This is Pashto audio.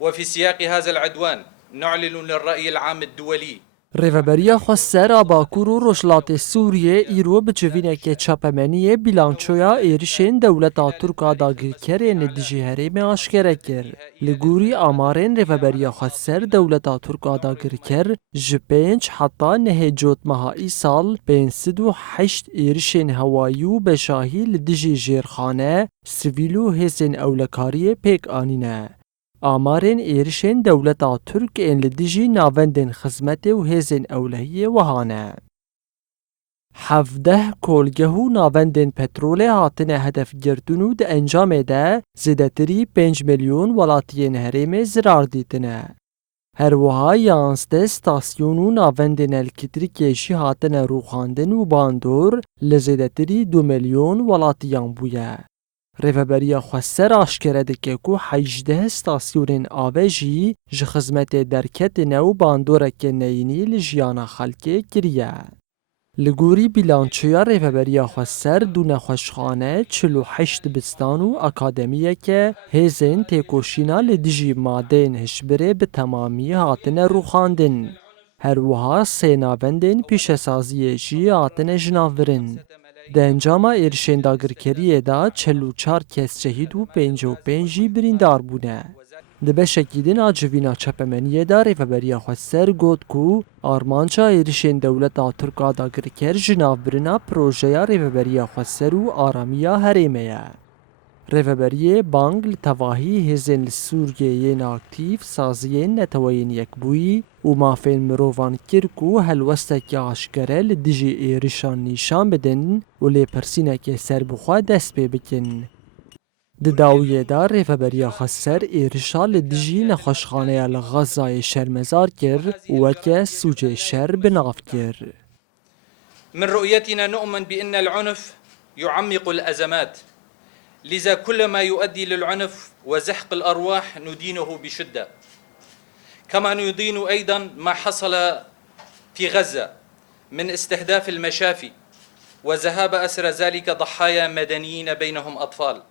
وفي سياق هذا العدوان نعلن للرأي العام الدولي ریوبریا خسر باکور و رجلات سوریه ایرو بچوینه که چاپمنیه بیلانچویا ایرشین دولتا ترکا داگیرکرین دجی هریم آشکره کر. لگوری آمارین ریوبریا خسر دولتا ترکا داگیرکر جپنج حتی نه جوت ماهای سال بین 108 ایرشین هواییو بشاهی لدجی جیرخانه سویلو هزین اولکاری پیک آنینه. آمارên êrişên dewleta Tirk ên li dijî navendên xizmetê û hêzên ewlehiyê wiha ne. 17 kolgeh û navendên petrolê hatine hedefgirtin û di encamê de zêdetirî 5 milyon welatiyên herêmê zirar dîtine. Her wiha 11 stasyon û navendên elektrîkê jî hatine rûxandin û bandor li zêdetirî 2 milyon welatiyan bûye. Rêveberiya Xweser aşkere dike ku 18 stasyonên avê jî ji xizmetê derketine û bandorekê neyînî li jiyana xelkê kiriye. Li gorî bîlançoya Rêveberiya Xweser du nexweşxane, 48 dibistan û akademiyeke hêzên têkoşîna li dijî madeyên hişbirê bi temamî hatine rûxandin. Her wiha sê navendên pêşesaziyê jî hatine jinavbirin. Di encama êrişên dagirkeriyê de 44 kes şehîd û 55 jî birîndar bûne. Di beşekî din a civîna çepemeniyê de Rêveberiya Xweser got ku armanca êrişên dewleta Tirk a dagirker ji navbirina projeya Rêveberiya Xweser û aramiya herêmê ye. Rêveberiyê bang li tevahî hêzên li Sûriyeyê yên aktîv, saziyên neteweyên yekbûyî û mafên mirovan kir ku helwestekî aşkere li dijî êrişan nîşan bidin û lêpirsînekê serbixwe dest pê bikin. Di dawiyê de Rêveberiya Xweser êrişa li dijî nexweşxaneya li Xezayê şermezar kir û weke sûcê şer binav kir. من رؤيتنا نؤمن بأن العنف يعمق الأزمات لذا كل ما يؤدي للعنف وزحق الأرواح ندينه بشدة كما ندين أيضا ما حصل في غزة من استهداف المشافي وذهاب أسر ذلك ضحايا مدنيين بينهم أطفال